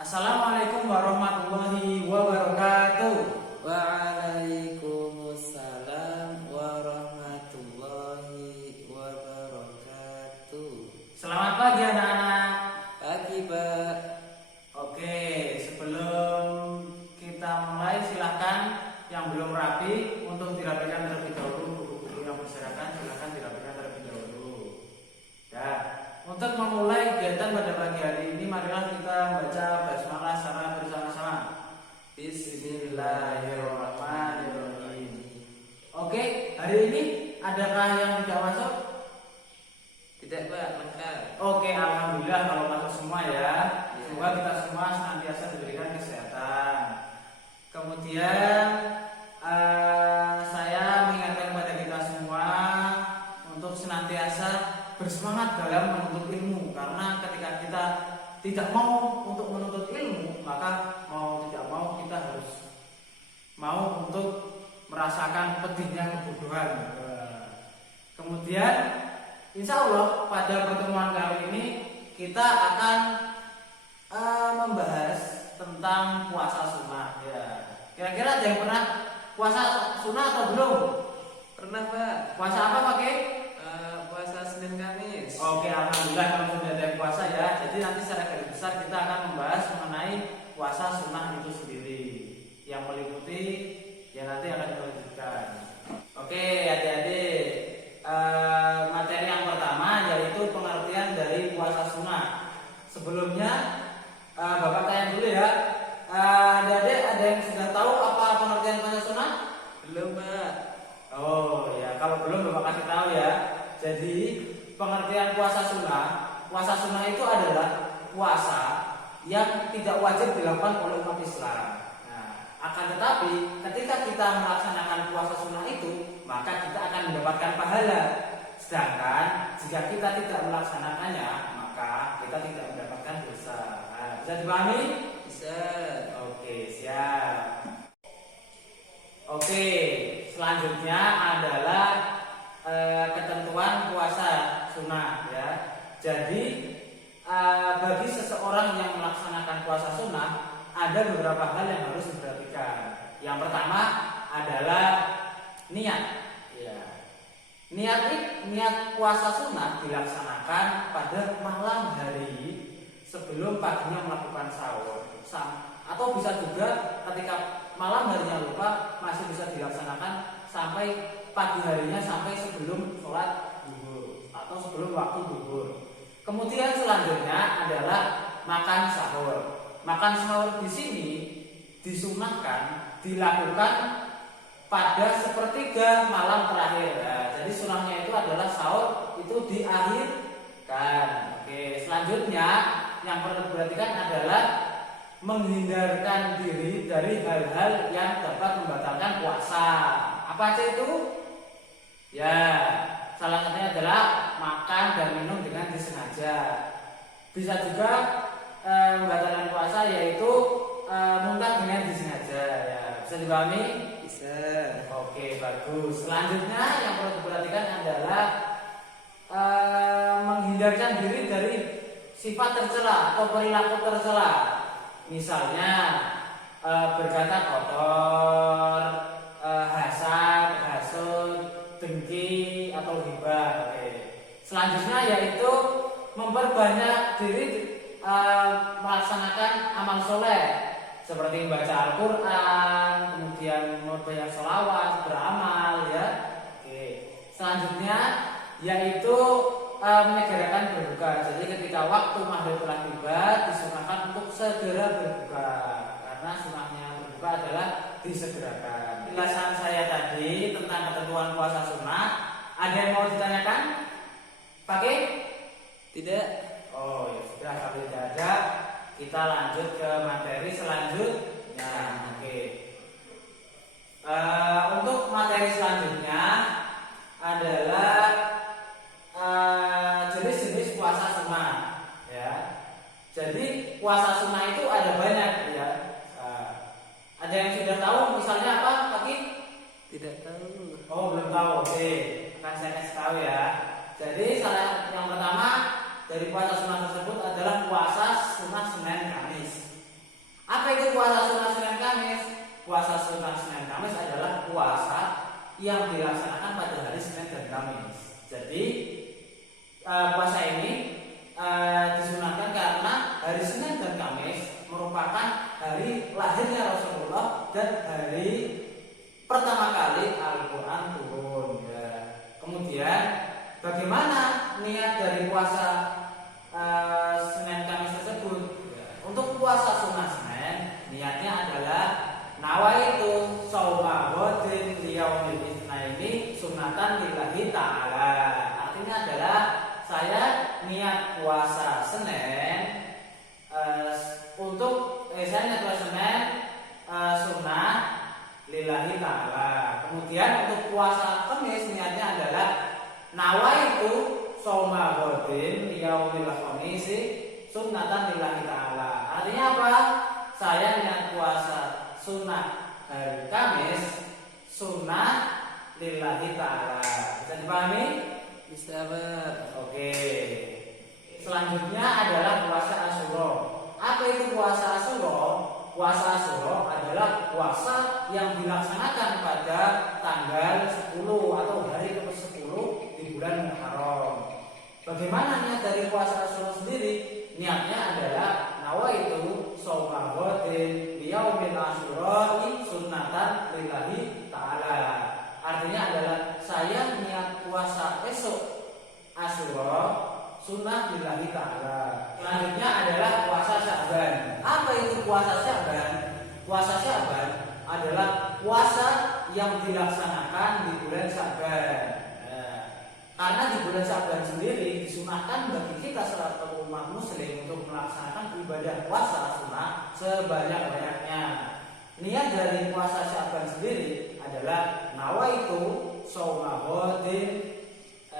Assalamualaikum warahmatullahi wabarakatuh. Waalaikumsalam warahmatullahi wabarakatuh. Selamat pagi anak-anak. Pagi, Pak. Oke, sebelum kita mulai silahkan yang belum rapi untuk dirapikan terlebih dahulu. Buku-buku yang berserakan silahkan dirapikan terlebih dahulu. Ya, untuk memulai kegiatan pada pagi hari ini, marilah kita membaca basmalah secara bersama-sama. Bismillahirrahmanirrahim. Oke, hari ini adakah yang tidak masuk? Tidak, Pak, lengkap. Oke, alhamdulillah kalau masuk semua ya. Semoga kita semua senantiasa diberikan kesehatan. Kemudian saya mengingatkan kepada kita semua untuk senantiasa bersemangat dalam menuntut ilmu, karena ketika kita tidak mau untuk menuntut ilmu, maka mau tidak mau kita harus mau untuk merasakan pedihnya kebodohan. Kemudian insya Allah pada pertemuan kali ini kita akan membahas tentang puasa sunnah. Ya, kira-kira ada yang pernah puasa sunnah atau belum? Pernah, Pak. Puasa apa pakai? Puasa Senin Kamis. Oke, alhamdulillah kalau sudah ada yang puasa ya. Jadi nanti secara garis besar kita akan membahas mengenai puasa sunnah itu sendiri, yang meliputi yang nanti akan dilanjutkan. Oke, adik-adik, materi yang pertama yaitu pengertian dari puasa sunnah. Sebelumnya Bapak tanya dulu ya, adik-adik ada yang sudah tahu apa pengertian puasa sunnah? Belum, Pak. Oh ya, kalau belum Bapak kasih tahu ya. Jadi pengertian puasa sunnah itu adalah puasa yang tidak wajib dilakukan oleh umat Islam. Nah, akan tetapi ketika kita melaksanakan puasa sunnah itu, maka kita akan mendapatkan pahala. Sedangkan jika kita tidak melaksanakannya, maka kita tidak mendapatkan dosa. Nah, bisa dipahami? Bisa. Oke, siap. Oke, selanjutnya adalah ketentuan puasa sunnah ya. Jadi bagi seseorang yang melaksanakan puasa sunnah ada beberapa hal yang harus diperhatikan. Yang pertama adalah niat. Ya. Niat puasa sunnah dilaksanakan pada malam hari sebelum paginya melakukan sahur. Atau bisa juga ketika malam harinya lupa masih bisa dilaksanakan sampai pagi harinya, sampai sebelum sholat zuhur atau sebelum waktu zuhur. Kemudian selanjutnya adalah makan sahur. Makan sahur di sini disunahkan dilakukan pada sepertiga malam terakhir. Nah, jadi sunahnya itu adalah sahur itu diakhirkan. Oke, selanjutnya yang perlu diperhatikan adalah menghindarkan diri dari hal-hal yang dapat membatalkan puasa. Apa aja itu? Ya, salah satunya adalah makan dan minum dengan disengaja. Bisa juga membatalkan puasa yaitu muntah dengan disengaja. Ya, bisa dipahami? Bisa. Oke, bagus. Selanjutnya yang perlu diperhatikan adalah menghindarkan diri dari sifat tercela atau perilaku tercela. Misalnya berkata kotor, hasad, hasud, dengki atau hibah. Oke. Selanjutnya yaitu memperbanyak diri melaksanakan amal soleh seperti membaca Al-Quran, kemudian memperbanyak sholawat, beramal ya. Oke. Selanjutnya yaitu menyegerakan berbuka. Jadi ketika waktu maghrib telah tiba disunahkan untuk segera berbuka, karena sunahnya berbuka adalah disegerakan. Penjelasan saya tadi tentang ketentuan puasa sunnah, ada yang mau ditanyakan? Pakai? Tidak. Oh ya sudah, kalau tidak ada kita lanjut ke materi selanjutnya. Oke. Untuk materi selanjutnya adalah jenis-jenis puasa sunnah ya. Jadi puasa sunnah itu ada banyak ya. Ada yang sudah tahu misalnya apa Pagi? Tidak tahu. Oh belum tahu. Oke, akan saya kasih tahu ya. Jadi yang pertama dari puasa sunnah tersebut adalah puasa sunnah Senin Kamis. Apa itu puasa sunnah Senin Kamis? Puasa sunnah Senin Kamis adalah puasa yang dilaksanakan pada hari Senin dan Kamis. Jadi puasa ini disunahkan karena hari Senin dan Kamis merupakan hari lahirnya Rasulullah dan hari pertama kali Al-Quran turun. Ya. Kemudian bagaimana niat dari puasa Senin Kamis tersebut? Ya. Untuk puasa sunnah Senin, niatnya adalah nawaitu shauma ghadin liyaumil itsnaini sunnatan lillahi ta'ala. Artinya adalah saya niat puasa Senin saya niat puasa Senin sunnah lillahi ta'ala. Kemudian untuk puasa Kamis niatnya adalah nawaitu shauma ghadin liyaumil khamisi sunnatan lillahi ta'ala. Artinya apa? Saya niat puasa sunnah hari Kamis sunnah lillahi ta'ala. Bisa dipahami? Bisa, Pak. Oke. Selanjutnya adalah puasa Asyura. Apa itu puasa Asyura? Puasa Asyura adalah puasa yang dilaksanakan pada tanggal 10 atau hari ke-10 di bulan Muharram. Bagaimana niat dari puasa Asyura sendiri? Niatnya adalah nawaitu shauma ghadin liyaumil asyura sunnatan lillahi ta'ala. Artinya adalah saya niat puasa esok Asyura sunnah lillahi ta'ala. Selanjutnya adalah puasa Sya'ban. Apa itu puasa Sya'ban? Puasa Sya'ban adalah puasa yang dilaksanakan di bulan Sya'ban. Karena di bulan Sya'ban sendiri disunahkan bagi kita selaku umat muslim untuk melaksanakan ibadah puasa sunnah sebanyak-banyaknya. Niat dari puasa Sya'ban sendiri adalah nawaitu shauma ghadin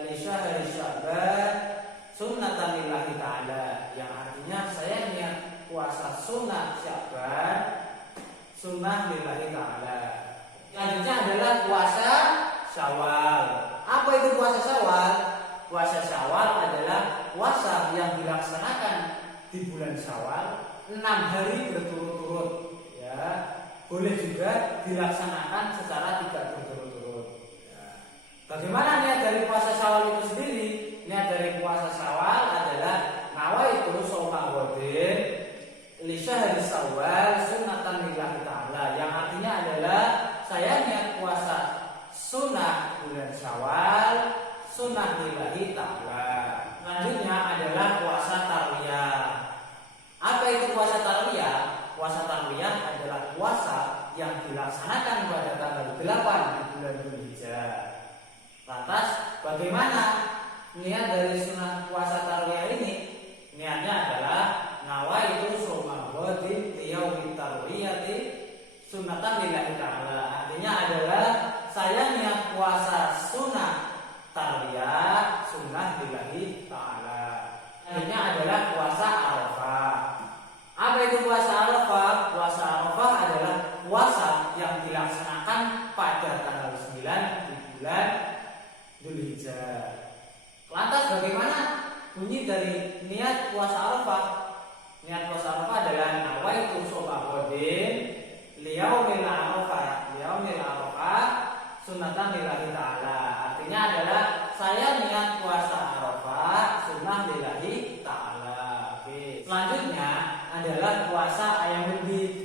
li syahri Sya'ban sunnatan lillahi ta'ala, yang artinya saya niat puasa sunnah Sya'ban sunnah lillahi ta'ala. Selanjutnya adalah puasa Syawal. Apa itu puasa Syawal? Puasa Syawal adalah puasa yang dilaksanakan di bulan Syawal 6 hari berturut-turut. Ya, boleh juga dilaksanakan secara tidak berturut-turut. Ya. Bagaimana niat dari puasa Syawal itu sendiri? Niat dari puasa Syawal adalah nawaitu shauma ghadin li syahri Syawal sunnatan lillahi ta'ala, yang artinya adalah saya niat puasa sunnah bulan Syawal sunnah lillahi ta'ala. Selanjutnya adalah puasa Tarwiyah. Apa itu puasa Tarwiyah? Puasa Tarwiyah adalah puasa yang dilaksanakan pada tanggal 8 di bulan Dzulhijjah. Lantas bagaimana niat dari sunnah puasa Tarwiyah ini? Niatnya adalah nawaitu shauma ghadin liyaumit tarwiyati sunnatan lillahi ta'ala. Artinya adalah saya niat puasa sunnah Tarwiyah sunnah lillahi ta'ala. Selanjutnya adalah puasa Arafah. Apa itu puasa Arafah? Puasa Arafah adalah puasa yang dilaksanakan pada tanggal 9 di bulan Dzulhijjah. Lantas bagaimana bunyi dari niat puasa Arafah? Niat puasa Arafah adalah nawaitu shauma ghadin liyaumil arafah sunnatan lillahi ta'ala. Artinya adalah saya niat puasa Arafah sunnah lillahi ta'ala. Oke. Selanjutnya adalah puasa Ayyamul Bid.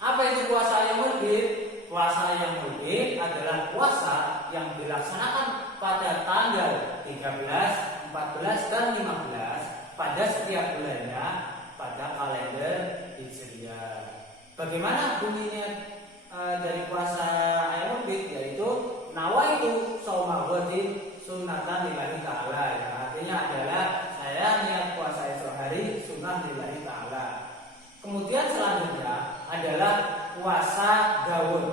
Apa itu puasa Ayyamul Bid? Puasa Ayyamul Bid adalah puasa yang dilaksanakan pada tanggal 13, 14 dan 15 pada setiap bulannya pada kalender Hijriah. Bagaimana bunyinya dari puasa Ayyamul Bid? Yaitu nawaitu shauma ghadin sunnatan lillahi ta'ala, yang artinya adalah saya niat puasa esok hari sunnah lillahi ta'ala. Kemudian selanjutnya adalah puasa Daud.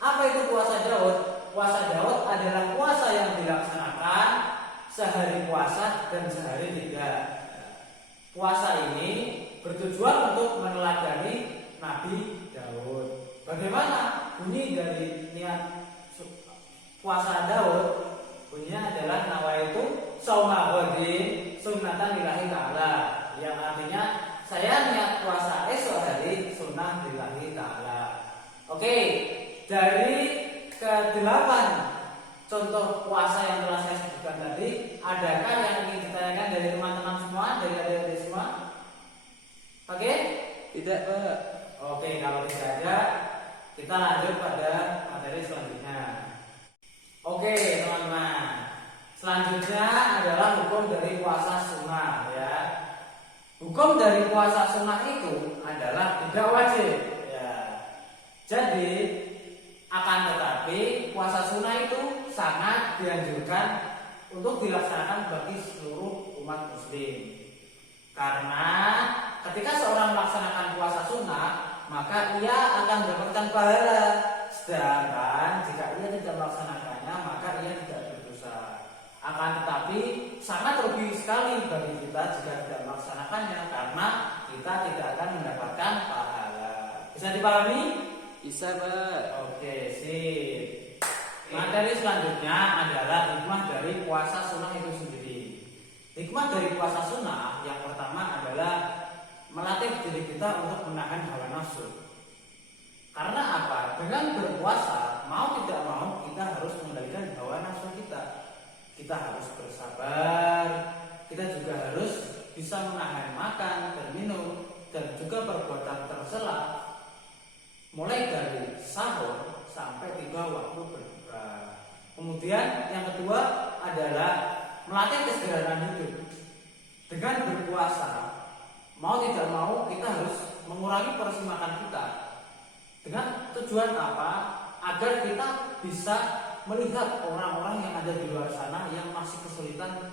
Apa itu puasa Daud? Puasa Daud adalah puasa yang dilaksanakan sehari puasa dan sehari tidak. Puasa ini bertujuan untuk meneladani Nabi Daud. Bagaimana bunyi dari niat puasa Daud? Bunyinya adalah nawaitu shauma ghadin sunnatan lillahi ta'ala, yang artinya saya niat puasa esok hari sunnah Oke, dari ke-8 contoh puasa yang telah saya sebutkan tadi, adakah yang ingin ditanyakan dari teman-teman semua, dari adik-adik semua? Oke? Tidak, Pak. Oke, kalau tidak ada, kita lanjut pada materi selanjutnya. Oke, teman-teman. Selanjutnya adalah hukum dari puasa sunnah, ya. Hukum dari puasa sunnah itu adalah tidak wajib, ya. Jadi, akan tetapi puasa sunnah itu sangat dianjurkan untuk dilaksanakan bagi seluruh umat muslim. Karena ketika seorang melaksanakan puasa sunnah, maka ia akan mendapatkan pahala. Sedangkan jika ia tidak melaksanakannya, maka ia tidak berdosa. Akan tetapi sangat rugi sekali bagi kita jika tidak melaksanakannya, karena kita tidak akan mendapatkan pahala. Bisa dipahami? Bisa, Pak. Oke, sip. Materi selanjutnya adalah hikmah dari puasa sunnah itu sendiri. Hikmah dari puasa sunnah yang pertama adalah melatih diri kita untuk menahan hawa nafsu. Karena apa? Dengan berpuasa, mau tidak mau kita harus mengendalikan hawa nafsu kita. Kita harus bersabar, kita juga harus bisa menahan makan dan minum, dan juga perbuatan tercela, mulai dari sahur sampai 3 waktu berbuka. Kemudian yang kedua adalah melatih kesederhanaan hidup. Dengan berpuasa, mau tidak mau kita harus mengurangi porsi makan kita. Dengan tujuan apa? Agar kita bisa melihat orang-orang yang ada di luar sana yang masih kesulitan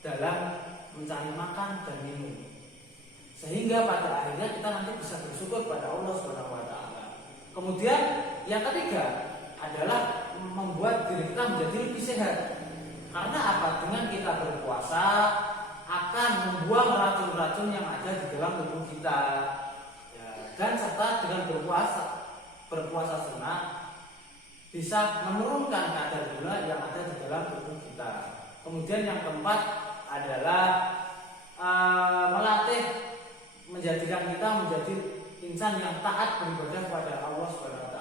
dalam mencari makan dan minum. Sehingga pada akhirnya kita nanti bisa bersyukur pada Allah SWT. Kemudian yang ketiga adalah membuat diri kita menjadi lebih sehat. Karena apa? Dengan kita berpuasa akan membuang racun-racun yang ada di dalam tubuh kita. Ya, dan serta dengan berpuasa sunnah bisa menurunkan kadar gula yang ada di dalam tubuh kita. Kemudian yang keempat adalah melatih menjadikan kita menjadi insan yang taat beribadah kepada Allah SWT.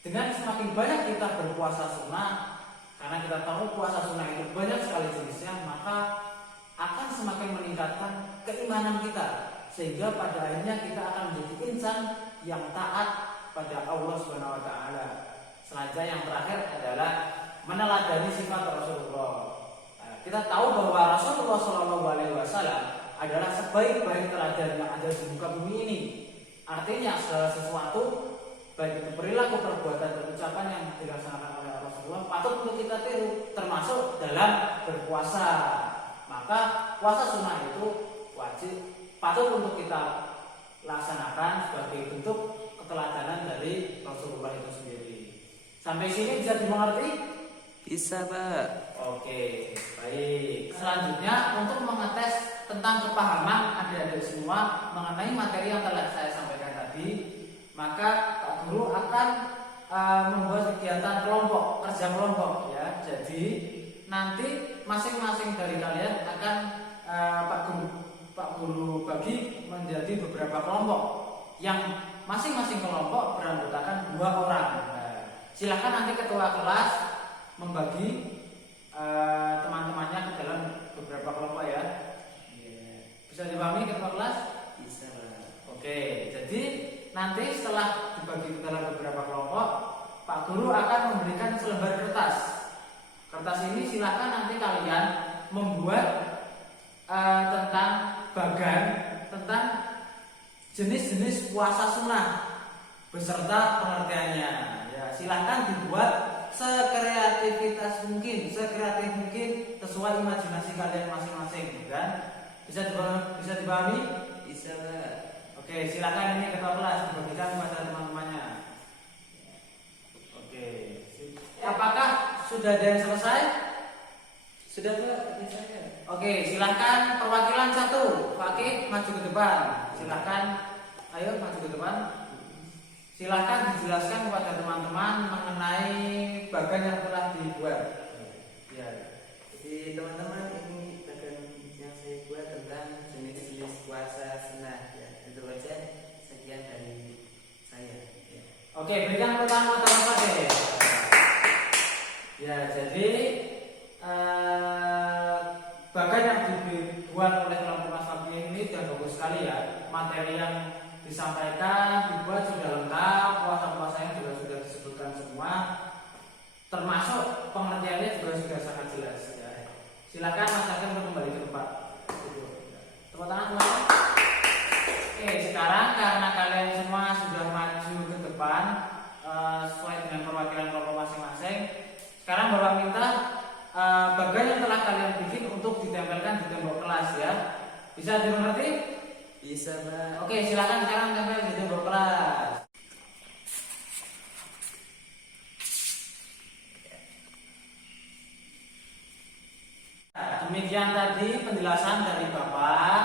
Dengan semakin banyak kita berpuasa sunnah, karena kita tahu puasa sunnah itu banyak sekali jenisnya, maka akan semakin meningkatkan keimanan kita, sehingga pada akhirnya kita akan menjadi insan yang taat pada Allah SWT. Selanjutnya yang terakhir adalah meneladani sifat Rasulullah. Kita tahu bahwa Rasulullah SAW adalah sebaik-baik teladan yang ada di muka bumi ini. Artinya segala sesuatu, baik itu perilaku, perbuatan, dan ucapan yang dilaksanakan oleh Rasulullah patut untuk kita tiru, termasuk dalam berpuasa. Maka puasa sunnah itu wajib, patut untuk kita laksanakan sebagai bentuk keteladanan dari Rasulullah itu sendiri. Sampai sini bisa dimengerti? Bisa, Pak. Oke, baik. Selanjutnya untuk mengetes tentang kepahaman adik-adik semua mengenai materi yang telah saya sampaikan tadi, maka Pak Guru akan membuat kegiatan kelompok, kerja kelompok, ya. Jadi nanti masing-masing dari kalian akan Pak Guru bagi menjadi beberapa kelompok yang masing-masing kelompok beranggotakan 2 orang. Silahkan nanti ketua kelas membagi teman-temannya ke dalam beberapa kelompok, ya. Bisa dipahami ketua kelas? Bisa, Pak. Oke, jadi nanti setelah dibagi ke dalam beberapa kelompok, Pak Guru akan memberikan selembar kertas. Kertas ini silahkan nanti kalian membuat tentang bagan tentang jenis-jenis puasa sunnah beserta pengertiannya. Ya, silahkan dibuat sekreatif mungkin sesuai imajinasi kalian masing-masing, kan? Bisa dipahami? Bisa, Pak. Oke, silakan ini ketua kelas dibagikan kepada teman-temannya. Oke. Apakah sudah ada yang selesai? Sudah, Pak. Ini saya. Oke, silahkan perwakilan 1, Fakih maju ke depan. Silahkan, ayo maju ke depan. Silahkan dijelaskan kepada teman-teman mengenai bagan yang telah dibuat. Ya. Jadi teman-teman, ini bagan yang saya buat tentang jenis-jenis puasa sunnah. Ya, itu aja sekian dari saya. Ya. Oke. Oke, berikan pertama Bapak deh. Ya, jadi bagan yang dibuat oleh kelompok Mas Fakih ini sudah bagus sekali ya. Materi yang disampaikan dibuat sudah lengkap, puasa-puasanya juga sudah disebutkan semua, termasuk pengertiannya juga sudah sangat jelas ya. Silakan Mas Fakih untuk kembali ke tempat. Tepuk tangan teman-teman. Oke, sekarang karena kalian semua sudah maju ke depan sesuai dengan perwakilan kelompok masing-masing, sekarang Bapak minta bagan yang telah kalian bikin untuk ditempelkan di tembok kelas ya. Bisa dimengerti? Bisa, Pak. Oke, silakan sekarang tempel di tembok kelas. Demikian tadi penjelasan dari Bapak,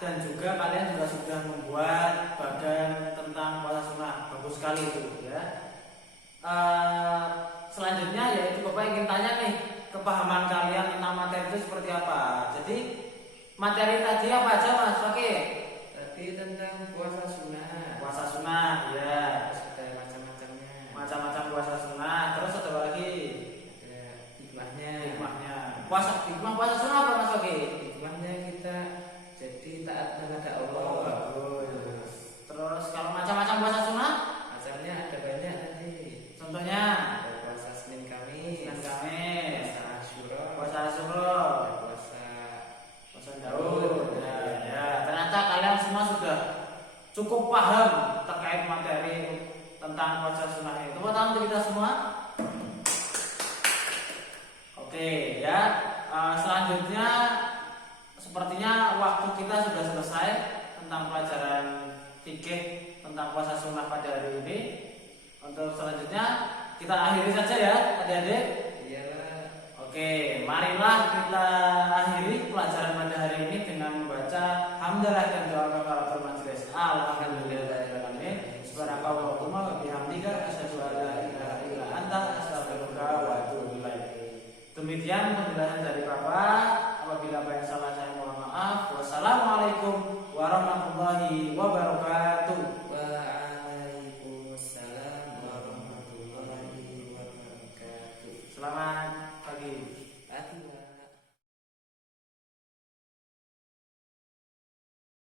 dan juga kalian juga sudah membuat bagan tentang puasa sunnah. Bagus sekali itu ya. Selanjutnya yaitu Bapak ingin tanya nih, kepahaman kalian tentang materi itu seperti apa. Jadi materi tadi apa aja Mas? Oke. Tadi tentang puasa sunnah. Puasa sunnah ya. Terus ada macam-macamnya. Macam-macam puasa sunnah. Terus ada apa lagi? Ada hikmahnya. Hikmahnya. Hikmah puasa sunnah apa Mas? Oke. Hikmahnya kita jadi taat kepada Allah. Oh, bagus. Terus kalau macam-macam puasa sunnah? Macamnya ada banyak tadi. Contohnya Ada puasa Senin Kamis, Senin Kamis, puasa Asyura, puasa Asyura, ada puasa Daud. Ya, ternyata kalian semua sudah cukup paham terkait materi tentang puasa sunnah itu. Tepuk tangan untuk kita semua. Oke, ya. Selanjutnya sepertinya waktu kita sudah selesai tentang pelajaran fikih tentang puasa sunnah pada hari ini. Untuk selanjutnya kita akhiri saja ya, adik-adik. Iyalah. Oke, marilah kita akhiri pelajaran pada hari ini dengan membaca hamdalah dan